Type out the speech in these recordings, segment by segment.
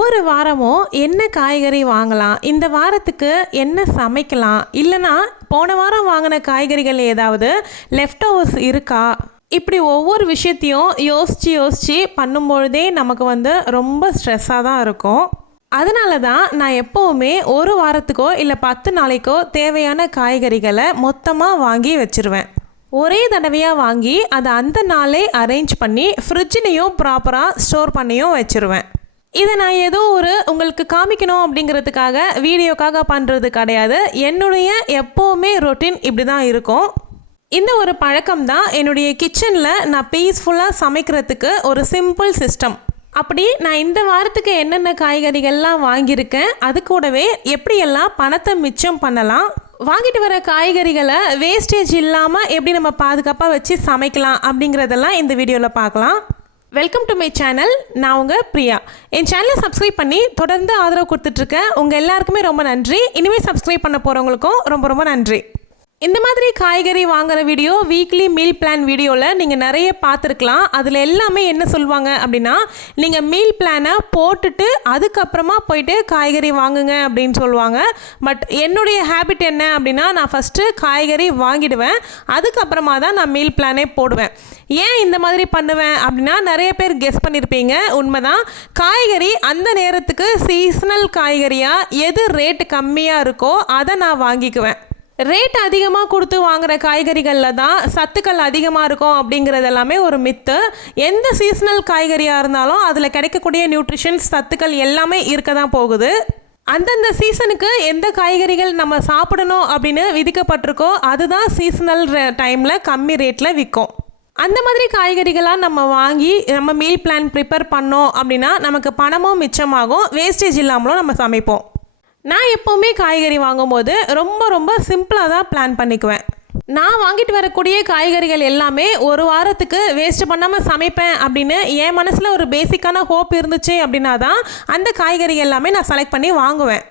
ஒவ்வொரு வாரமும் என்ன காய்கறி வாங்கலாம்? இந்த வாரத்துக்கு என்ன சமைக்கலாம்? இல்லைனா போன வாரம் வாங்கின காய்கறிகள் ஏதாவது லெஃப்ட் ஓவர்ஸ் இருக்கா? இப்படி ஒவ்வொரு விஷயத்தையும் யோசித்து யோசித்து பண்ணும்பொழுதே நமக்கு வந்து ரொம்ப ஸ்ட்ரெஸ்ஸாக தான் இருக்கும். அதனால தான் நான் எப்போவுமே ஒரு வாரத்துக்கோ இல்லை பத்து நாளைக்கோ தேவையான காய்கறிகளை மொத்தமாக வாங்கி வச்சிருவேன். ஒரே தடவையாக வாங்கி அதை அந்த நாளே அரேஞ்ச் பண்ணி ஃப்ரிட்ஜ்லேயும் ப்ராப்பராக ஸ்டோர் பண்ணியும் வச்சுருவேன். இதை நான் ஏதோ ஒரு உங்களுக்கு காமிக்கணும் அப்படிங்கிறதுக்காக வீடியோக்காக பண்ணுறது கிடையாது. என்னுடைய எப்போவுமே ரொட்டீன் இப்படி தான் இருக்கும். இந்த ஒரு பழக்கம் தான் என்னுடைய கிச்சனில் நான் பீஸ்ஃபுல்லாக சமைக்கிறதுக்கு ஒரு சிம்பிள் சிஸ்டம் அப்படி நான் இந்த வாரத்துக்கு என்னென்ன காய்கறிகள்லாம் வாங்கியிருக்கேன் அது கூடவே எப்படியெல்லாம் பணத்தை மிச்சம் பண்ணலாம் வாங்கிட்டு வர காய்கறிகளை வேஸ்டேஜ் இல்லாமல் எப்படி நம்ம பாதுகாப்பாக வச்சு சமைக்கலாம் அப்படிங்கிறதெல்லாம் இந்த வீடியோவில் பார்க்கலாம். வெல்கம் டு மை சேனல் நான் உங்கள் பிரியா. என் சேனலை சப்ஸ்கிரைப் பண்ணி தொடர்ந்து ஆதரவு கொடுத்துட்ருக்கேன் உங்கள் எல்லாருக்குமே ரொம்ப நன்றி. இனிமேல் சப்ஸ்கிரைப் பண்ண போகிறவங்களுக்கும் ரொம்ப ரொம்ப நன்றி. இந்த மாதிரி காய்கறி வாங்குற வீடியோ வீக்லி மீல் பிளான் வீடியோவில் நீங்கள் நிறைய பார்த்துருக்கலாம். அதில் எல்லாமே என்ன சொல்லுவாங்க அப்படின்னா நீங்கள் மீல் பிளானை போட்டுட்டு அதுக்கப்புறமா போயிட்டு காய்கறி வாங்குங்க அப்படின்னு சொல்லுவாங்க. பட் என்னுடைய ஹேபிட் என்ன அப்படின்னா நான் ஃபஸ்ட்டு காய்கறி வாங்கிடுவேன். அதுக்கப்புறமா தான் நான் மீல் பிளானே போடுவேன். ஏன் இந்த மாதிரி பண்ணுவேன் அப்படின்னா நிறைய பேர் கெஸ் பண்ணியிருப்பீங்க உண்மைதான். காய்கறி அந்த நேரத்துக்கு சீசனல் காய்கறியாக எது ரேட்டு கம்மியாக இருக்கோ அதை நான் வாங்கிக்குவேன். ரேட் அதிகமாக கொடுத்து வாங்குற காய்கறிகளில் தான் சத்துக்கள் அதிகமாக இருக்கும் அப்படிங்கிறது எல்லாமே ஒரு மித்து எந்த சீசனல் காய்கறியாக இருந்தாலும் அதில் கிடைக்கக்கூடிய நியூட்ரிஷன்ஸ் சத்துக்கள் எல்லாமே இருக்க தான் போகுது. அந்தந்த சீசனுக்கு எந்த காய்கறிகள் நம்ம சாப்பிடணும் அப்படின்னு விதிக்கப்பட்டிருக்கோ அதுதான் சீசனல் டைமில் கம்மி ரேட்டில் விற்கும் அந்த மாதிரி காய்கறிகளாக நம்ம வாங்கி நம்ம மீல் பிளான் ப்ரிப்பேர் பண்ணோம் அப்படின்னா நமக்கு பணமும் மிச்சமாகும் வேஸ்டேஜ் இல்லாமலும் நம்ம சமைப்போம். நான் எப்போவுமே காய்கறி வாங்கும்போது ரொம்ப ரொம்ப சிம்பிளாக தான் பிளான் பண்ணிக்குவேன். நான் வாங்கிட்டு வரக்கூடிய காய்கறிகள் எல்லாமே ஒரு வாரத்துக்கு வேஸ்ட் பண்ணாமல் சமைப்பேன் அப்படின்னு என் மனசில் ஒரு பேசிக்கான ஹோப் இருந்துச்சு அப்படின்னா தான் அந்த காய்கறி எல்லாமே நான் செலக்ட் பண்ணி வாங்குவேன்.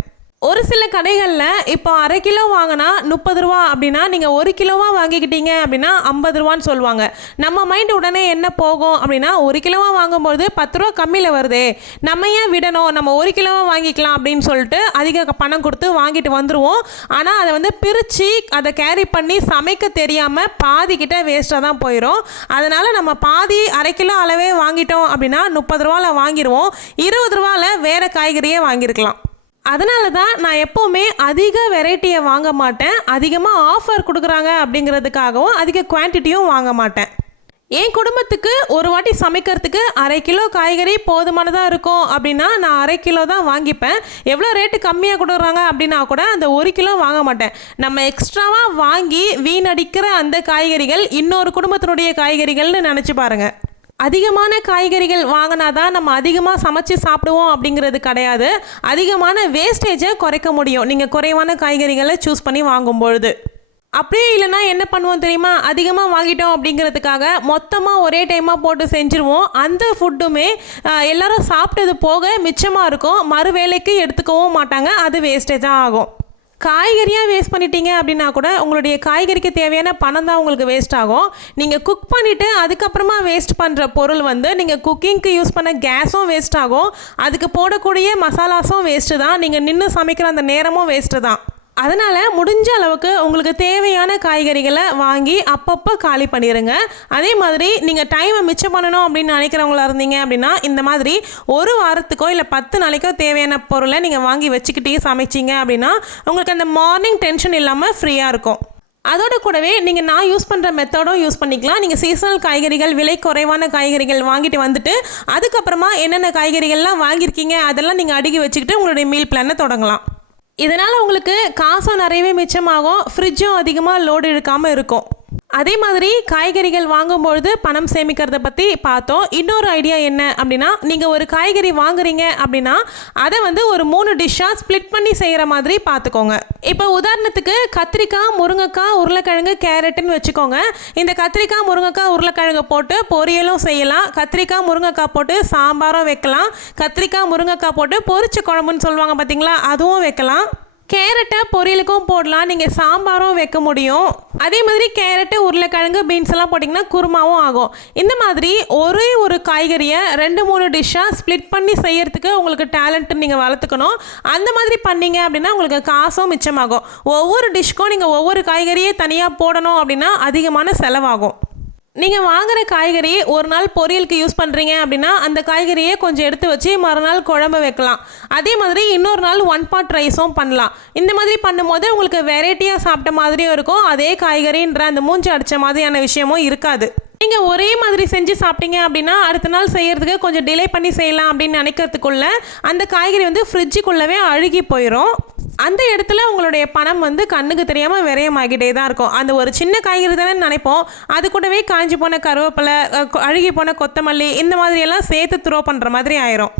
ஒரு சில கடைகளில் இப்போ அரை கிலோ வாங்கினா முப்பது ரூபா அப்படின்னா நீங்கள் ஒரு கிலோவாக வாங்கிக்கிட்டீங்க அப்படின்னா ஐம்பது ரூபான்னு சொல்லுவாங்க. நம்ம மைண்ட் உடனே என்ன போகும் அப்படின்னா ஒரு கிலோவாக வாங்கும்போது பத்து ரூபா கம்மியில் வருதே. நம்ம ஏன் விடணும்? நம்ம ஒரு கிலோவாக வாங்கிக்கலாம் அப்படின்னு சொல்லிட்டு அதிக பணம் கொடுத்து வாங்கிட்டு வந்துடுவோம் ஆனால் அதை வந்து பிரித்து அதை கேரி பண்ணி சமைக்க தெரியாமல் பாதிக்கிட்ட வேஸ்ட்டாக தான் போயிடும் அதனால் நம்ம பாதி அரை கிலோ அளவே வாங்கிட்டோம் அப்படின்னா முப்பது ரூபாவில் வாங்கிடுவோம் இருபது ரூபாவில் வேறு காய்கறியே வாங்கியிருக்கலாம் அதனால தான் நான் எப்போவுமே அதிக வெரைட்டியை வாங்க மாட்டேன். அதிகமாக ஆஃபர் கொடுக்குறாங்க அப்படிங்கிறதுக்காகவும் அதிக குவான்டிட்டியும் வாங்க மாட்டேன். என் குடும்பத்துக்கு ஒரு வாட்டி சமைக்கிறதுக்கு அரை கிலோ காய்கறி போதுமானதாக இருக்கும் அப்படின்னா நான் அரை கிலோ தான் வாங்கிப்பேன். எவ்வளோ ரேட்டு கம்மியாக கொடுக்குறாங்க அப்படின்னா கூட அந்த ஒரு கிலோ வாங்க மாட்டேன். நம்ம எக்ஸ்ட்ராவாக வாங்கி வீணடிக்கிற அந்த காய்கறிகள் இன்னொரு குடும்பத்தினுடைய காய்கறிகள்னு நினச்சி பாருங்கள் அதிகமான காய்கறிகள் வாங்கினா தான் நம்ம அதிகமாக சமைச்சு சாப்பிடுவோம் அப்படிங்கிறது கிடையாது. அதிகமான வேஸ்டேஜை குறைக்க முடியும். நீங்கள் குறைவான காய்கறிகளை சூஸ் பண்ணி வாங்கும் பொழுது அப்படியே இல்லைன்னா என்ன பண்ணுவோம் தெரியுமா? அதிகமாக வாங்கிட்டோம் அப்படிங்கிறதுக்காக மொத்தமாக ஒரே டைமாக போட்டு செஞ்சுருவோம். அந்த ஃபுட்டுமே எல்லாரும் சாப்பிட்டது போக மிச்சமாக இருக்கும். மறு வேலைக்கு எடுத்துக்கவும் மாட்டாங்க. அது வேஸ்டேஜாக ஆகும். காய்கறியாக வேஸ்ட் பண்ணிட்டீங்க அப்படின்னா கூட உங்களுடைய காய்கறிக்கு தேவையான பணம் தான் உங்களுக்கு வேஸ்ட் ஆகும். நீங்கள் குக் பண்ணிவிட்டு அதுக்கப்புறமா வேஸ்ட் பண்ணுற பொருள் வந்து நீங்கள் குக்கிங்க்கு யூஸ் பண்ண கேஸும் வேஸ்ட் ஆகும். அதுக்கு போடக்கூடிய மசாலாஸும் வேஸ்ட்டு தான். நீங்கள் நின்று சமைக்கிற அந்த நேரமும் வேஸ்ட்டு தான். அதனால் முடிஞ்ச அளவுக்கு உங்களுக்கு தேவையான காய்கறிகளை வாங்கி அப்பப்போ காலி பண்ணிடுங்க அதே மாதிரி நீங்கள் டைமை மிச்சம் பண்ணணும் அப்படின்னு நினைக்கிறவங்களா இருந்தீங்க அப்படின்னா இந்த மாதிரி ஒரு வாரத்துக்கோ இல்லை பத்து நாளைக்கோ தேவையான பொருளை நீங்கள் வாங்கி வச்சுக்கிட்டே சமைச்சிங்க அப்படின்னா உங்களுக்கு அந்த மார்னிங் டென்ஷன் இல்லாமல் ஃப்ரீயாக இருக்கும். அதோட கூடவே நீங்கள் நான் யூஸ் பண்ணுற மெத்தடும் யூஸ் பண்ணிக்கலாம். நீங்கள் சீசனல் காய்கறிகள் விலை குறைவான காய்கறிகள் வாங்கிட்டு வந்துட்டு அதுக்கப்புறமா என்னென்ன காய்கறிகள்லாம் வாங்கியிருக்கீங்க அதெல்லாம் நீங்கள் அடுக்கி வச்சுக்கிட்டு உங்களுடைய மீல் பிளானை தொடங்கலாம். இதனால் உங்களுக்கு காசும் நிறையவே மிச்சமாகும் ஃப்ரிட்ஜும் அதிகமாக லோடு இழுக்காமல் இருக்கும். அதே மாதிரி காய்கறிகள் வாங்கும்பொழுது பணம் சேமிக்கிறத பற்றி பார்த்தோம். இன்னொரு ஐடியா என்ன அப்படின்னா நீங்கள் ஒரு காய்கறி வாங்குறீங்க அப்படின்னா அதை வந்து ஒரு மூணு டிஷ்ஷாக ஸ்ப்ளிட் பண்ணி செய்கிற மாதிரி பார்த்துக்கோங்க. இப்போ உதாரணத்துக்கு கத்திரிக்காய் முருங்கைக்காய் உருளைக்கிழங்கு கேரட்டுன்னு வச்சுக்கோங்க. இந்த கத்திரிக்காய் முருங்கைக்காய் உருளைக்கிழங்கு போட்டு பொரியலும் செய்யலாம். கத்திரிக்காய் முருங்கைக்காய் போட்டு சாம்பாரும் வைக்கலாம். கத்திரிக்காய் முருங்கைக்காய் போட்டு பொரிச்ச குழம்புன்னு சொல்லுவாங்க பார்த்தீங்களா அதுவும் வைக்கலாம். கேரட்டை பொரியலுக்கும் போடலாம். நீங்கள் சாம்பாரும் வைக்க முடியும். அதே மாதிரி கேரட்டு உருளைக்கிழங்கு பீன்ஸ் எல்லாம் போட்டிங்கன்னா குருமாவும் ஆகும். இந்த மாதிரி ஒரே ஒரு காய்கறியை ரெண்டு மூணு டிஷ்ஷாக ஸ்ப்ளிட் பண்ணி செய்யறதுக்கு உங்களுக்கு டேலண்ட் நீங்கள் வளர்த்துக்கணும். அந்த மாதிரி பண்ணீங்க அப்படின்னா உங்களுக்கு காசும் மிச்சமாகும். ஒவ்வொரு டிஷ்க்கும் நீங்கள் ஒவ்வொரு காய்கறியே தனியாக போடணும் அப்படின்னா அதிகமான செலவாகும். நீங்கள் வாங்குகிற காய்கறி ஒரு நாள் பொரியலுக்கு யூஸ் பண்ணுறீங்க அப்படின்னா அந்த காய்கறியை கொஞ்சம் எடுத்து வச்சு மறுநாள் குழம்பு வைக்கலாம். அதே மாதிரி இன்னொரு நாள் ஒன் பாட் ரைஸும் பண்ணலாம். இந்த மாதிரி பண்ணும்போது உங்களுக்கு வெரைட்டியாக சாப்பிட்ட மாதிரியும் இருக்கும். அதே காய்கறின்ற அந்த மூஞ்சி அடித்த மாதிரியான விஷயமும் இருக்காது. நீங்கள் ஒரே மாதிரி செஞ்சு சாப்பிட்டீங்க அப்படின்னா அடுத்த நாள் செய்கிறதுக்கு கொஞ்சம் டிலே பண்ணி செய்யலாம் அப்படின்னு நினைக்கிறதுக்குள்ள அந்த காய்கறி வந்து ஃப்ரிட்ஜுக்குள்ளவே அழுகி போயிடும் அந்த இடத்துல உங்களுடைய பணம் வந்து கண்ணுக்கு தெரியாமல் விரயமாகிட்டே தான் இருக்கும். அந்த ஒரு சின்ன காய்கறி தானே நினைப்போம். அது கூடவே காஞ்சி போன கருவேப்பிலை அழுகி போன கொத்தமல்லி இந்த மாதிரியெல்லாம் சேர்த்து த்ரோ பண்ணுற மாதிரி ஆயிரும்.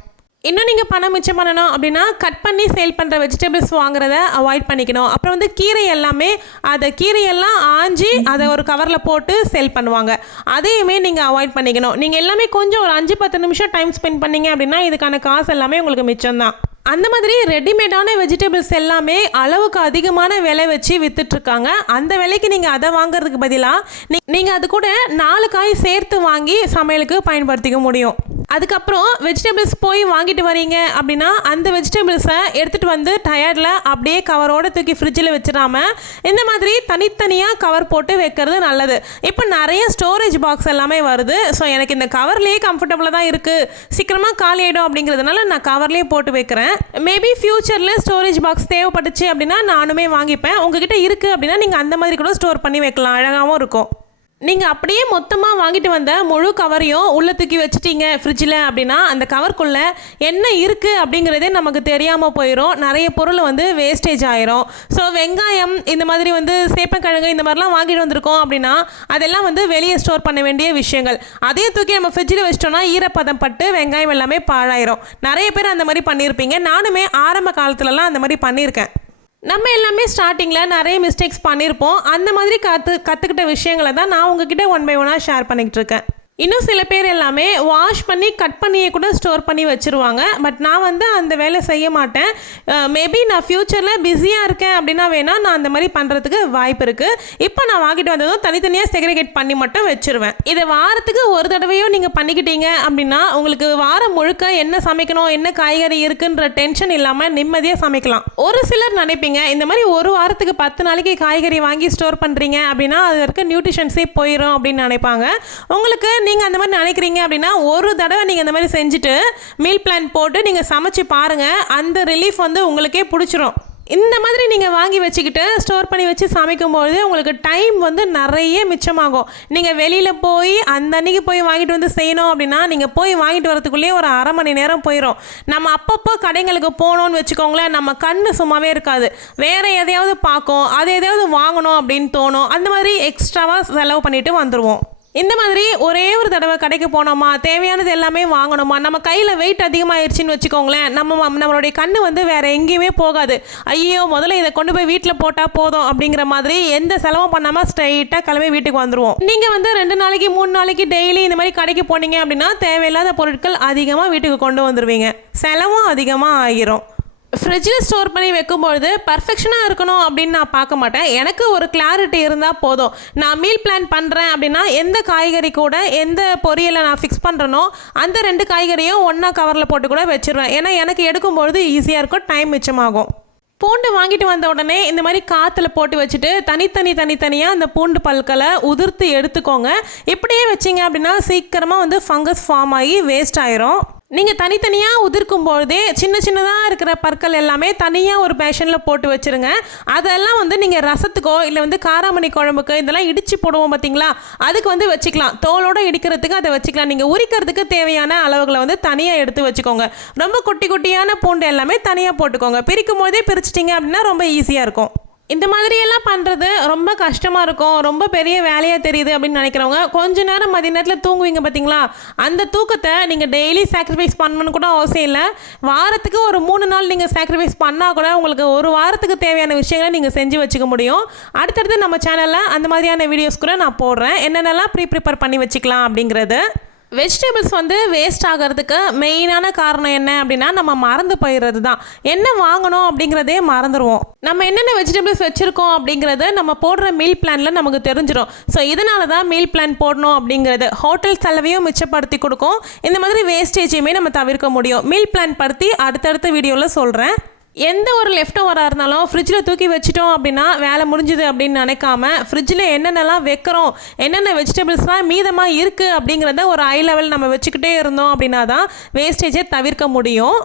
இன்னும் நீங்கள் பணம் மிச்சம் பண்ணணும் அப்படின்னா கட் பண்ணி சேல் பண்ணுற வெஜிடபிள்ஸ் வாங்குறத அவாய்ட் பண்ணிக்கணும். அப்புறம் வந்து கீரை எல்லாமே அதை கீரையெல்லாம் ஆஞ்சி அதை ஒரு கவரில் போட்டு சேல் பண்ணுவாங்க. அதையுமே நீங்கள் அவாய்ட் பண்ணிக்கணும். நீங்கள் எல்லாமே கொஞ்சம் ஒரு அஞ்சு பத்து நிமிஷம் டைம் ஸ்பெண்ட் பண்ணீங்க அப்படின்னா இதுக்கான காசு எல்லாமே உங்களுக்கு மிச்சம்தான். அந்த மாதிரி ரெடிமேடான வெஜிடபிள்ஸ் எல்லாமே அளவுக்கு அதிகமான விலை வச்சு வித்துட்ருக்காங்க அந்த விலைக்கு நீங்கள் அதை வாங்குறதுக்கு பதிலாக நீங்கள் அது கூட நாலு காய் சேர்த்து வாங்கி சமையலுக்கு பயன்படுத்திக்க முடியும். அதுக்கப்புறம் வெஜிடபிள்ஸ் போய் வாங்கிட்டு வரீங்க அப்படின்னா அந்த வெஜிடபிள்ஸை எடுத்துகிட்டு வந்து டயர்டில் அப்படியே கவரோட தூக்கி ஃப்ரிட்ஜில் வச்சிடாம இந்த மாதிரி தனித்தனியாக கவர் போட்டு வைக்கிறது நல்லது. இப்போ நிறைய ஸ்டோரேஜ் பாக்ஸ் எல்லாமே வருது. ஸோ எனக்கு இந்த கவர்லேயே கம்ஃபர்டபுளாக தான் இருக்குது சீக்கிரமாக காலி ஆகிடும் அப்படிங்கிறதுனால நான் கவர்லேயே போட்டு வைக்கிறேன். மேபி ஃப்யூச்சரில் ஸ்டோரேஜ் பாக்ஸ் தேவைப்பட்டுச்சு அப்படின்னா நானுமே வாங்கிப்பேன். உங்ககிட்ட இருக்குது அப்படின்னா நீங்கள் அந்த மாதிரி கூட ஸ்டோர் பண்ணி வைக்கலாம். அழகாகவும் இருக்கும். நீங்கள் அப்படியே மொத்தமாக வாங்கிட்டு வந்த முழு கவரையும் உள்ளே தூக்கி வச்சுட்டீங்க ஃப்ரிட்ஜில் அப்படின்னா அந்த கவர்க்குள்ளே என்ன இருக்குது அப்படிங்கிறதே நமக்கு தெரியாமல் போயிடும் நிறைய பொருள் வந்து வேஸ்டேஜ் ஆயிரும். ஸோ வெங்காயம் இந்த மாதிரி வந்து சேப்பக்கிழங்கு இந்த மாதிரிலாம் வாங்கிட்டு வந்திருக்கோம் அப்படின்னா அதெல்லாம் வந்து வெளியே ஸ்டோர் பண்ண வேண்டிய விஷயங்கள். அதே தூக்கி நம்ம ஃப்ரிட்ஜில் வச்சிட்டோம்னா ஈரப்பதம் பட்டு வெங்காயம் எல்லாமே பாழாயிரும். நிறைய பேர் அந்த மாதிரி பண்ணியிருப்பீங்க நானுமே ஆரம்ப காலத்துலலாம் அந்த மாதிரி பண்ணியிருக்கேன் நம்ம எல்லாமே ஸ்டார்டிங்கில் நிறைய மிஸ்டேக்ஸ் பண்ணியிருப்போம் அந்த மாதிரி கற்று கற்றுக்கிட்ட விஷயங்களை தான் நான் உங்ககிட்ட ஒன் பை ஒன்னாக ஷேர் பண்ணிக்கிட்டு இருக்கேன். இன்னும் சில பேர் எல்லாமே வாஷ் பண்ணி கட் பண்ணியே கூட ஸ்டோர் பண்ணி வச்சுருவாங்க. பட் நான் வந்து அந்த வேலை செய்ய மாட்டேன். மேபி நான் ஃப்யூச்சரில் பிஸியாக இருக்கேன் அப்படின்னா வேணால் நான் அந்த மாதிரி பண்ணுறதுக்கு வாய்ப்பு இருக்குது இப்போ நான் வாங்கிட்டு வந்ததும் தனித்தனியாக செக்ரிகேட் பண்ணி மட்டும் வச்சுருவேன். இதை வாரத்துக்கு ஒரு தடவையும் நீங்கள் பண்ணிக்கிட்டீங்க அப்படின்னா உங்களுக்கு வாரம் முழுக்க என்ன சமைக்கணும் என்ன காய்கறி இருக்குன்ற டென்ஷன் இல்லாமல் நிம்மதியாக சமைக்கலாம். ஒரு சிலர் நினைப்பீங்க இந்த மாதிரி ஒரு வாரத்துக்கு பத்து நாளைக்கு காய்கறி வாங்கி ஸ்டோர் பண்ணுறீங்க அப்படின்னா அது இருக்க நியூட்ரிஷன்ஸே போயிடும் அப்படின்னு நினைப்பாங்க. உங்களுக்கு நீங்கள் அந்த மாதிரி நினைக்கிறீங்க அப்படின்னா ஒரு தடவை நீங்கள் இந்த மாதிரி செஞ்சுட்டு மீல் பிளான் போட்டு நீங்கள் சமைச்சு பாருங்கள் அந்த ரிலீஃப் வந்து உங்களுக்கே பிடிச்சிரும். இந்த மாதிரி நீங்கள் வாங்கி வச்சுக்கிட்டு ஸ்டோர் பண்ணி வச்சு சமைக்கும்போது உங்களுக்கு டைம் வந்து நிறைய மிச்சமாகும். நீங்கள் வெளியில் போய் அந்த அன்னைக்கு போய் வாங்கிட்டு வந்து செய்யணும் அப்படின்னா நீங்கள் போய் வாங்கிட்டு வரதுக்குள்ளேயே ஒரு அரை மணி நேரம் போயிடும் நம்ம அப்பப்போ கடைங்களுக்கு போகணுன்னு வச்சுக்கோங்களேன் நம்ம கண் சும்மாவே இருக்காது. வேறு எதையாவது பார்க்கும் அது எதையாவது வாங்கணும் அப்படின்னு தோணும். அந்த மாதிரி எக்ஸ்ட்ராவாக செலவு பண்ணிவிட்டு வந்துடுவோம் இந்த மாதிரி ஒரே ஒரு தடவை கடைக்கு போனோமா? தேவையானது எல்லாமே வாங்கணுமா? நம்ம கையில் வெயிட் அதிகமாகிடுச்சின்னு வச்சுக்கோங்களேன். நம்ம நம்மளுடைய கண்ணு வந்து வேறு எங்கேயுமே போகாது. ஐயோ முதல்ல இதை கொண்டு போய் வீட்டில் போட்டால் போதும் அப்படிங்கிற மாதிரி எந்த செலவும் பண்ணாமல் ஸ்ட்ரைட்டாக கிளம்பி வீட்டுக்கு வந்துருவோம். நீங்கள் வந்து ரெண்டு நாளைக்கு மூணு நாளைக்கு டெய்லி இந்த மாதிரி கடைக்கு போனீங்க அப்படின்னா தேவையில்லாத பொருட்கள் அதிகமாக வீட்டுக்கு கொண்டு வந்துடுவீங்க செலவும் அதிகமாக ஆகிரும் ஃப்ரிட்ஜில் ஸ்டோர் பண்ணி வைக்கும்பொழுது பர்ஃபெக்ஷனாக இருக்கணும் அப்படின்னு நான் பார்க்க மாட்டேன். எனக்கு ஒரு கிளாரிட்டி இருந்தால் போதும். நான் மீல் பிளான் பண்ணுறேன் அப்படின்னா எந்த காய்கறி கூட எந்த பொரியலை நான் ஃபிக்ஸ் பண்ணுறனோ அந்த ரெண்டு காய்கறியும் ஒன்றா கவரில் போட்டு கூட வச்சுருவேன். ஏன்னா எனக்கு எடுக்கும்பொழுது ஈஸியாக இருக்கும் டைம் மிச்சமாகும். பூண்டு வாங்கிட்டு வந்த உடனே இந்த மாதிரி காற்றுல போட்டு வச்சுட்டு தனித்தனி தனித்தனியாக அந்த பூண்டு பல்களை உதிர்த்து எடுத்துக்கோங்க. இப்படியே வச்சிங்க அப்படின்னா சீக்கிரமாக வந்து ஃபங்கஸ் ஃபார்ம் ஆகி வேஸ்ட் ஆயிரும். நீங்கள் தனித்தனியாக உதிர்க்கும் பொழுதே சின்ன சின்னதாக இருக்கிற பற்கள் எல்லாமே தனியாக ஒரு பேஷனில் போட்டு வச்சுருங்க. அதெல்லாம் வந்து நீங்கள் ரசத்துக்கோ இல்லை வந்து காராமணி குழம்புக்கு இதெல்லாம் இடித்து போடுவோம் பார்த்தீங்களா அதுக்கு வந்து வச்சுக்கலாம். தோலோடு இடிக்கிறதுக்கு அதை வச்சுக்கலாம். நீங்கள் உரிக்கிறதுக்கு தேவையான அளவுகளை வந்து தனியாக எடுத்து வச்சுக்கோங்க. ரொம்ப குட்டி குட்டியான பூண்டு எல்லாமே தனியாக போட்டுக்கோங்க. பிரிக்கும் போதே பிரிச்சிட்டிங்க அப்படின்னா ரொம்ப ஈஸியாக இருக்கும். இந்த மாதிரியெல்லாம் பண்ணுறது ரொம்ப கஷ்டமாக இருக்கும். ரொம்ப பெரிய வேலையாக தெரியுது அப்படின்னு நினைக்கிறவங்க கொஞ்ச நேரம் மதிய நேரத்தில் தூங்குவீங்க பார்த்தீங்களா அந்த தூக்கத்தை நீங்கள் டெய்லி சாக்ரிஃபைஸ் பண்ணணும்னு கூட அவசியம் இல்லை. வாரத்துக்கு ஒரு மூணு நாள் நீங்கள் சாக்ரிஃபைஸ் பண்ணால் கூட உங்களுக்கு ஒரு வாரத்துக்கு தேவையான விஷயங்களை நீங்கள் செஞ்சு வச்சுக்க முடியும். அடுத்தடுத்து நம்ம சேனலில் அந்த மாதிரியான வீடியோஸ் கூட நான் போடுறேன். என்னென்னலாம் ப்ரீ ப்ரிப்பேர் பண்ணி வச்சுக்கலாம் அப்படிங்கிறது. வெஜிடபிள்ஸ் வந்து வேஸ்ட் ஆகிறதுக்கு மெயினான காரணம் என்ன அப்படின்னா நம்ம மறந்து போயிடுறது தான். என்ன வாங்கணும் அப்படிங்கிறதே மறந்துடுவோம் நம்ம என்னென்ன வெஜிடபிள்ஸ் வச்சுருக்கோம் அப்படிங்கிறது நம்ம போடுற மீல் பிளானில் நமக்கு தெரிஞ்சிடும் ஸோ இதனால தான் மீல் பிளான் போடணும் அப்படிங்கிறது. ஹோட்டல் செலவையும் மிச்சப்படுத்தி கொடுக்கும். இந்த மாதிரி வேஸ்டேஜையுமே நம்ம தவிர்க்க முடியும். மீல் பிளான் படுத்தி அடுத்தடுத்த வீடியோவில் சொல்கிறேன் எந்த ஒரு லெஃப்ட் ஓவராக இருந்தாலும் ஃப்ரிட்ஜில் தூக்கி வச்சிட்டோம் அப்படின்னா வேலை முடிஞ்சுது அப்படின்னு நினைக்காம ஃப்ரிட்ஜில் என்னென்னலாம் வைக்கிறோம் என்னென்ன வெஜிடபிள்ஸ்லாம் மீதமாக இருக்குது அப்படிங்கிறத ஒரு ஐ லெவல் நம்ம வச்சுக்கிட்டே இருந்தோம் அப்படின்னா தான் வேஸ்டேஜை தவிர்க்க முடியும்.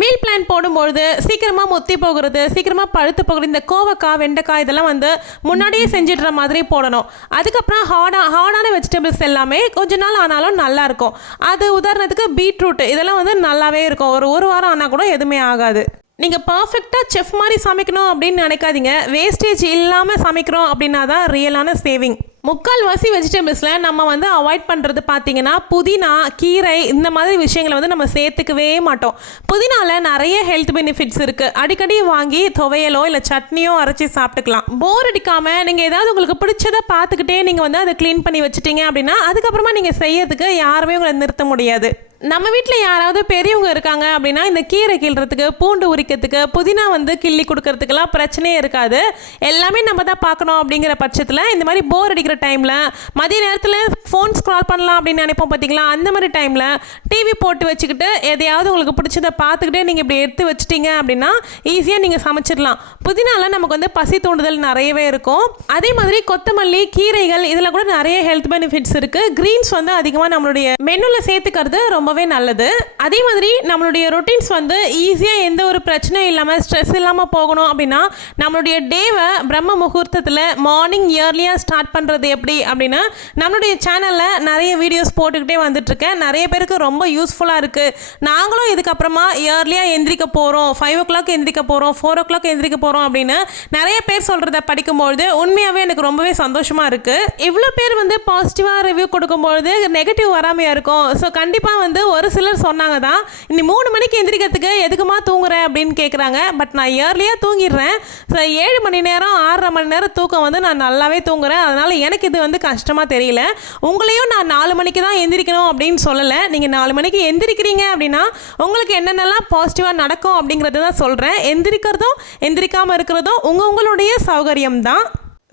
மீல் பிளான் போடும்பொழுது சீக்கிரமாக முத்தி போகிறது சீக்கிரமாக பழுத்து போகிறது இந்த கோவக்காய் வெண்டைக்காய் இதெல்லாம் வந்து முன்னாடியே செஞ்சிடுற மாதிரி போடணும். அதுக்கப்புறம் ஹார்டாக ஹார்டான வெஜிடபிள்ஸ் எல்லாமே கொஞ்ச நாள் ஆனாலும் நல்லாயிருக்கும் அது உதாரணத்துக்கு பீட்ரூட் இதெல்லாம் வந்து நல்லாவே இருக்கும். ஒரு ஒரு வாரம் ஆனால் கூட எதுவுமே ஆகாது. நீங்கள் பர்ஃபெக்டாக செஃப் மாதிரி சமைக்கணும் அப்படின்னு நினைக்காதீங்க. வேஸ்டேஜ் இல்லாமல் சமைக்கிறோம் அப்படின்னா தான் ரியலான சேவிங் முக்கால்வாசி வெஜிடபிள்ஸில் நம்ம வந்து அவாய்ட் பண்ணுறது பார்த்தீங்கன்னா புதினா கீரை இந்த மாதிரி விஷயங்களை வந்து நம்ம சேர்த்துக்கவே மாட்டோம். புதினாவில் நிறைய ஹெல்த் பெனிஃபிட்ஸ் இருக்குது அடிக்கடி வாங்கி துவையலோ இல்லை சட்னியோ அரைச்சி சாப்பிட்டுக்கலாம். போர் அடிக்காமல் நீங்கள் ஏதாவது உங்களுக்கு பிடிச்சதை பார்த்துக்கிட்டே நீங்கள் வந்து அதை க்ளீன் பண்ணி வச்சுட்டீங்க அப்படின்னா அதுக்கப்புறமா நீங்கள் செய்யறதுக்கு யாருமே உங்களை நிறுத்த முடியாது. நம்ம வீட்டில் யாராவது பெரியவங்க இருக்காங்க அப்படின்னா இந்த கீரை கிள்றதுக்கு பூண்டு உரிக்கிறதுக்கு புதினா வந்து கிள்ளி கொடுக்கறதுக்கெல்லாம் பிரச்சனையே இருக்காது. எல்லாமே நம்ம தான் பார்க்கணும் அப்படிங்கிற பட்சத்தில் இந்த மாதிரி போர் அடிக்கிற டைமில் மதிய நேரத்தில் ஃபோன் ஸ்க்ரால் பண்ணலாம் அப்படின்னு நினைப்போம் பார்த்தீங்களா அந்த மாதிரி டைமில் டிவி போட்டு வச்சுக்கிட்டு எதையாவது உங்களுக்கு பிடிச்சதை பார்த்துக்கிட்டே நீங்கள் இப்படி எடுத்து வச்சிட்டீங்க அப்படின்னா ஈஸியாக நீங்கள் சமைச்சிடலாம். புதினால நமக்கு வந்து பசி தூண்டுதல் நிறையவே இருக்கும். அதே மாதிரி கொத்தமல்லி கீரைகள் இதில் கூட நிறைய ஹெல்த் பெனிஃபிட்ஸ் இருக்குது க்ரீன்ஸ் வந்து அதிகமாக நம்மளுடைய மெனுவில் சேர்த்துக்கிறது ரொம்பவே நல்லது. அதே மாதிரி நம்மளுடைய ரொட்டீன்ஸ் வந்து ஈஸியாக எந்த ஒரு பிரச்சனையும் இல்லாமல் ஸ்ட்ரெஸ் இல்லாமல் போகணும் அப்படின்னா நம்மளுடைய டேவை பிரம்ம முகூர்த்தத்தில் மார்னிங் இயர்லியாக ஸ்டார்ட் பண்ணுறது எப்படி அப்படின்னா நம்மளுடைய சேனலில் நிறைய வீடியோஸ் போட்டுக்கிட்டே வந்துட்டுருக்கேன். நிறைய பேருக்கு ரொம்ப யூஸ்ஃபுல்லாக இருக்குது நாங்களும் இதுக்கப்புறமா இயர்லியாக எந்திரிக்க போகிறோம் ஃபைவ் ஓ கிளாக் எந்திரிக்க போகிறோம் ஃபோர் ஓ கிளாக் எந்திரிக்க போகிறோம் அப்படின்னு நிறைய பேர் சொல்கிறத படிக்கும்பொழுது உண்மையாகவே எனக்கு ரொம்பவே சந்தோஷமாக இருக்குது இவ்வளோ பேர் வந்து பாசிட்டிவாக ரிவ்யூ கொடுக்கும்பொழுது நெகட்டிவ் வராமையாக இருக்கும். ஸோ கண்டிப்பாக வந்து ஒரு சிலர் சொன்னாங்க தான் இன்னி மூணு மணிக்கு எந்திரிக்கிறதுக்கு எதுக்குமா தூங்குறேன் அப்படின்னு கேட்குறாங்க பட் நான் இயர்லியாக தூங்கிடுறேன். ஸோ ஏழு மணி நேரம் ஆறரை மணி நேரம் தூக்கம் வந்து நான் நல்லாவே தூங்குறேன். அதனால் எனக்கு இது வந்து கஷ்டமாக தெரியல. உங்களையும் நான் நாலு மணிக்கு தான் எந்திரிக்கணும் அப்படின்னு சொல்லலை. நீங்கள் நாலு மணிக்கு எந்திரிக்கிறீங்க அப்படின்னா உங்களுக்கு என்னென்னலாம் பாசிட்டிவாக நடக்கும் அப்படிங்கிறத தான் சொல்கிறேன் எந்திரிக்கிறதும் எந்திரிக்காமல் இருக்கிறதும் உங்கள் உங்களுடைய சௌகரியம் தான்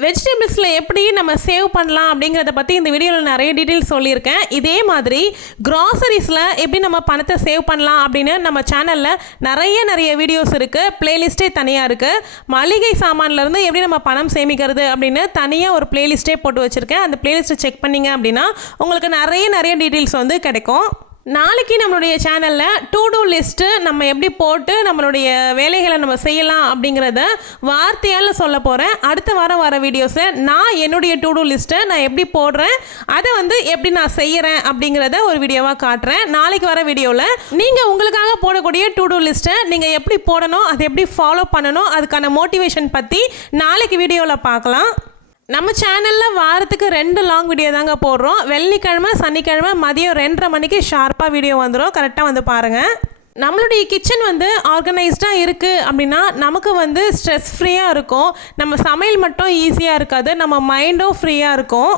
வெஜிடபிள்ஸில் எப்படி நம்ம சேவ் பண்ணலாம் அப்படிங்கிறத பற்றி இந்த வீடியோவில் நிறைய டீட்டெயில்ஸ் சொல்லியிருக்கேன். இதே மாதிரி க்ராசரிஸில் எப்படி நம்ம பணத்தை சேவ் பண்ணலாம் அப்படின்னு நம்ம சேனலில் நிறைய நிறைய வீடியோஸ் இருக்குது ப்ளேலிஸ்ட்டே தனியாக இருக்குது மளிகை சாமான்லேருந்து எப்படி நம்ம பணம் சேமிக்கிறது அப்படின்னு தனியாக ஒரு ப்ளேலிஸ்ட்டே போட்டு வச்சுருக்கேன். அந்த ப்ளேலிஸ்ட்டை செக் பண்ணிங்க அப்படின்னா உங்களுக்கு நிறைய நிறைய டீட்டெயில்ஸ் வந்து கிடைக்கும். நாளைக்கு நம்மளுடைய சேனலில் டூ டூ லிஸ்ட்டு நம்ம எப்படி போட்டு நம்மளுடைய வேலைகளை நம்ம செய்யலாம் அப்படிங்கிறத வார்த்தையால் சொல்ல போகிறேன் அடுத்த வாரம் வர வீடியோஸில் நான் என்னுடைய டூ டூ லிஸ்ட்டை நான் எப்படி போடுறேன் அதை வந்து எப்படி நான் செய்கிறேன் அப்படிங்கிறத ஒரு வீடியோவாக காட்டுறேன். நாளைக்கு வர வீடியோவில் நீங்கள் உங்களுக்காக போடக்கூடிய டூ டூ லிஸ்ட்டை நீங்கள் எப்படி போடணும் அதை எப்படி ஃபாலோ பண்ணணும் அதுக்கான மோட்டிவேஷன் பற்றி நாளைக்கு வீடியோவில் பார்க்கலாம். நம்ம சேனலில் வாரத்துக்கு ரெண்டு லாங் வீடியோ தாங்க போடுறோம். வெள்ளிக்கிழமை சனிக்கிழமை மதியம் ரெண்டரை மணிக்கு ஷார்ப்பாக வீடியோ வந்துடும் கரெக்டாக வந்து பாருங்கள் நம்மளுடைய கிச்சன் வந்து ஆர்கனைஸ்டாக இருக்குது அப்படின்னா நமக்கு வந்து ஸ்ட்ரெஸ் ஃப்ரீயாக இருக்கும். நம்ம சமையல் மட்டும் ஈஸியாக இருக்காது. நம்ம மைண்டும் ஃப்ரீயாக இருக்கும்.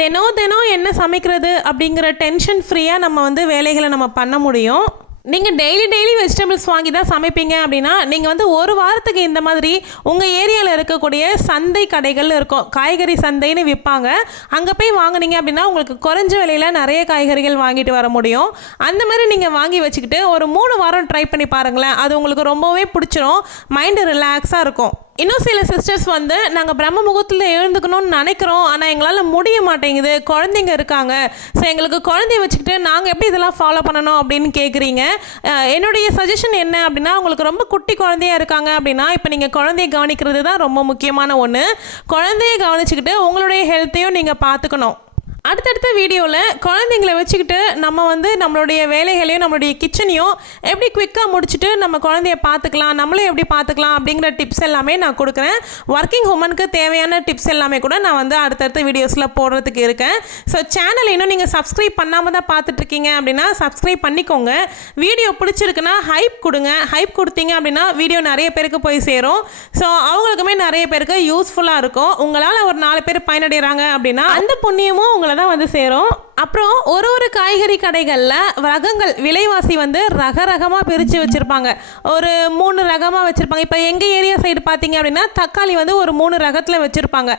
தினம் தினம் என்ன சமைக்கிறது அப்படிங்கிற டென்ஷன் ஃப்ரீயாக நம்ம வந்து வேலைகளை நம்ம பண்ண முடியும். நீங்கள் டெய்லி டெய்லி வெஜிடபிள்ஸ் வாங்கி தான் சமைப்பீங்க அப்படின்னா நீங்கள் வந்து ஒரு வாரத்துக்கு இந்த மாதிரி உங்கள் ஏரியாவில் இருக்கக்கூடிய சந்தை கடைகள் இருக்கும். காய்கறி சந்தைன்னு விற்பாங்க அங்கே போய் வாங்குனீங்க அப்படின்னா உங்களுக்கு குறைஞ்ச விலையில் நிறைய காய்கறிகள் வாங்கிட்டு வர முடியும். அந்த மாதிரி நீங்கள் வாங்கி வச்சுக்கிட்டு ஒரு மூணு வாரம் ட்ரை பண்ணி பாருங்களேன். அது உங்களுக்கு ரொம்பவே பிடிச்சிரும். மைண்டு ரிலாக்ஸாக இருக்கும். இன்னும் சில சிஸ்டர்ஸ் வந்து நாங்கள் பிரம்ம முகூர்த்தத்தில் எழுந்துக்கணும்னு நினைக்கிறோம் ஆனால் எங்களால் முடிய மாட்டேங்குது. குழந்தைங்க இருக்காங்க. ஸோ எங்களுக்கு குழந்தைய வச்சுக்கிட்டு நாங்கள் எப்படி இதெல்லாம் ஃபாலோ பண்ணணும் அப்படின்னு கேட்குறீங்க என்னுடைய சஜஷன் என்ன அப்படின்னா உங்களுக்கு ரொம்ப குட்டி குழந்தையாக இருக்காங்க அப்படின்னா இப்போ நீங்கள் குழந்தைய கவனிக்கிறது தான் ரொம்ப முக்கியமான ஒன்று குழந்தைய கவனிச்சுக்கிட்டு உங்களுடைய ஹெல்த்தையும் நீங்கள் பார்த்துக்கணும் அடுத்தடுத்த வீடியோவில் குழந்தைங்களை வச்சுக்கிட்டு நம்ம வந்து நம்மளுடைய வேலைகளையும் நம்மளுடைய கிச்சனையும் எப்படி குவிக்காக முடிச்சுட்டு நம்ம குழந்தைய பார்த்துக்கலாம் நம்மளும் எப்படி பார்த்துக்கலாம் அப்படிங்கிற டிப்ஸ் எல்லாமே நான் கொடுக்குறேன். ஒர்க்கிங் உமனுக்கு தேவையான டிப்ஸ் எல்லாமே கூட நான் வந்து அடுத்தடுத்த வீடியோஸில் போடுறதுக்கு இருக்கேன். ஸோ சேனல் இன்னும் நீங்கள் சப்ஸ்கிரைப் பண்ணாமல் தான் பார்த்துட்ருக்கீங்க அப்படின்னா சப்ஸ்கிரைப் பண்ணிக்கோங்க. வீடியோ பிடிச்சிருக்குன்னா ஹைப் கொடுங்க. ஹைப் கொடுத்தீங்க அப்படின்னா வீடியோ நிறைய பேருக்கு போய் சேரும். ஸோ அவங்களுக்குமே நிறைய பேருக்கு யூஸ்ஃபுல்லாக இருக்கும். உங்களால் ஒரு நாலு பேர் பயனடைகிறாங்க அப்படின்னா அந்த புண்ணியமும் உங்களை தான் வந்து சேரும். அப்புறம் ஒரு ஒரு காய்கறி கடைகளில் ரகங்கள் விலைவாசி வந்து ரக ரகமாக பிரித்து வச்சுருப்பாங்க. ஒரு மூணு ரகமாக வச்சுருப்பாங்க. இப்போ எங்கள் ஏரியா சைடு பார்த்தீங்க அப்படின்னா தக்காளி வந்து ஒரு மூணு ரகத்தில் வச்சுருப்பாங்க.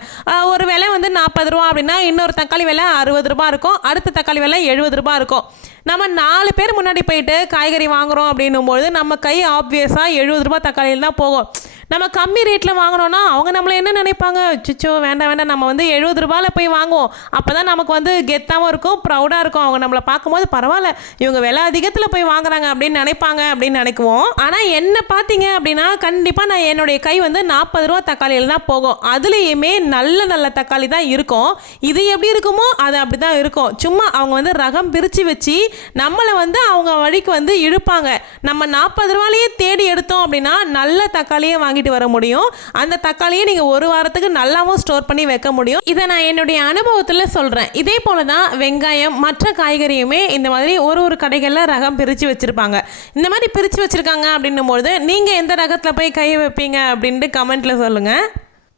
ஒரு விலை வந்து நாற்பது ரூபா அப்படின்னா இன்னொரு தக்காளி விலை அறுபது ரூபா இருக்கும். அடுத்த தக்காளி விலை எழுபது ரூபா இருக்கும். நம்ம நாலு பேர் முன்னாடி போயிட்டு காய்கறி வாங்குறோம் அப்படின்னும்போது நம்ம கை ஆப்வியஸாக எழுபது ரூபா தக்காளியில் தான் போகும். நம்ம கம்மி ரேட்டில் வாங்கினோன்னா அவங்க நம்மளை என்ன நினைப்பாங்க? சிச்சோ வேண்டாம் வேண்டாம். நம்ம வந்து எழுபது ரூபாயில் போய் வாங்குவோம். அப்போ தான் நமக்கு வந்து கெத்தாகவும் இருக்கும் ப்ரௌடாக இருக்கும். அவங்க நம்மளை பார்க்கும்போது பரவாயில்ல இவங்க விலை அதிகத்தில் போய் வாங்குறாங்க அப்படின்னு நினைப்பாங்க அப்படின்னு நினைக்குவோம். ஆனால் என்ன பார்த்தீங்க அப்படின்னா கண்டிப்பாக நான் என்னுடைய கை வந்து நாற்பது ரூபா தக்காளியில் தான் போகும். அதுலேயுமே நல்ல நல்ல தக்காளி தான் இருக்கும். இது எப்படி இருக்குமோ அது அப்படி தான் இருக்கும். சும்மா அவங்க வந்து ரகம் பிரித்து வச்சு நம்மளை வந்து அவங்க வழிக்கு வந்து இழுப்பாங்க. நம்ம நாற்பது ரூபாலேயே தேடி எடுத்தோம் அப்படின்னா நல்ல தக்காளியே வாங்கிட்டு வர முடியும். அந்த தக்காளியை நீங்கள் ஒரு வாரத்துக்கு நல்லாவும் ஸ்டோர் பண்ணி வைக்க முடியும். இதை நான் என்னுடைய அனுபவத்தில் சொல்கிறேன் இதே போல தான் வெங்காயம் மற்ற காய்கறியுமே இந்த மாதிரி ஒரு ஒரு கடைகளில் ரகம் பிரித்து வச்சுருப்பாங்க. இந்த மாதிரி பிரித்து வச்சுருக்காங்க அப்படின்னும் பொழுது நீங்கள் எந்த ரகத்தில் போய் கை வைப்பீங்க அப்படின்ட்டு கமெண்ட்டில் சொல்லுங்கள்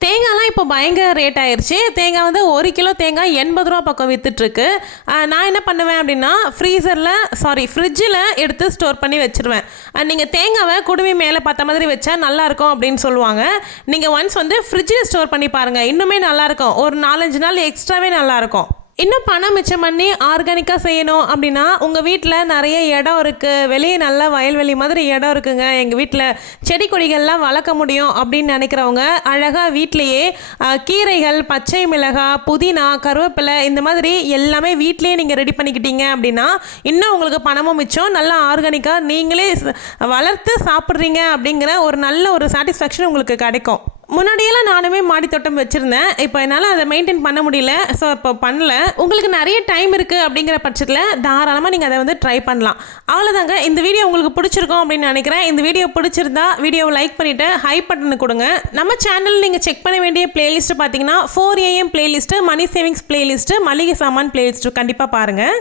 தேங்காய்லாம் இப்போ பயங்கர ரேட் ஆயிடுச்சு தேங்காய் வந்து ஒரு கிலோ தேங்காய் எண்பது ரூபா பக்கம் விற்றுட்ருக்கு நான் என்ன பண்ணுவேன் அப்படின்னா ஃப்ரீசரில் சாரி ஃப்ரிட்ஜில் எடுத்து ஸ்டோர் பண்ணி வச்சுருவேன். நீங்கள் தேங்காவை குடுமி மேலே பார்த்த மாதிரி வச்சா நல்லாயிருக்கும் அப்படின்னு சொல்லுவாங்க. நீங்கள் ஒன்ஸ் வந்து ஃப்ரிட்ஜில் ஸ்டோர் பண்ணி பாருங்கள் இன்னுமே நல்லாயிருக்கும். ஒரு நாலஞ்சு நாள் எக்ஸ்ட்ராவே நல்லாயிருக்கும். இன்னும் பணம் மிச்சம் பண்ணி ஆர்கானிக்காக செய்யணும் அப்படின்னா உங்கள் வீட்டில் நிறைய இடம் இருக்குது வெளியே நல்லா வயல்வெளி மாதிரி இடம் இருக்குங்க. எங்கள் வீட்டில் செடி கொடிகள்லாம் வளர்க்க முடியும் அப்படின்னு நினைக்கிறவங்க அழகாக வீட்லேயே கீரைகள் பச்சை மிளகாய் புதினா கருவேப்பிலை இந்த மாதிரி எல்லாமே வீட்லேயே நீங்கள் ரெடி பண்ணிக்கிட்டீங்க அப்படின்னா இன்னும் உங்களுக்கு பணமும் மிச்சம். நல்லா ஆர்கானிக்காக நீங்களே வளர்த்து சாப்பிட்றீங்க அப்படிங்கிற ஒரு நல்ல ஒரு சாட்டிஸ்ஃபேக்ஷன் உங்களுக்கு கிடைக்கும். முன்னாடியெல்லாம் நானுமே மாடி தோட்டம் வச்சுருந்தேன். இப்போ என்னால் அதை மெயின்டைன் பண்ண முடியல. ஸோ இப்போ பண்ணல. உங்களுக்கு நிறைய டைம் இருக்குது அப்படிங்கிற பட்சத்தில் தாராளமாக நீங்கள் அதை வந்து ட்ரை பண்ணலாம். அவ்வளோதாங்க இந்த வீடியோ உங்களுக்கு பிடிச்சிருக்கும் அப்படின்னு நினைக்கிறேன். இந்த வீடியோ பிடிச்சிருந்தா வீடியோவை லைக் பண்ணிவிட்டு ஹை பட்டனு கொடுங்க. நம்ம சேனல் நீங்கள் செக் பண்ண வேண்டிய பிளேலிஸ்ட்டு பார்த்தீங்கன்னா four AM playlist money savings playlist மளிகை சாமான் பிளேலிஸ்ட்டு கண்டிப்பாக பாருங்கள்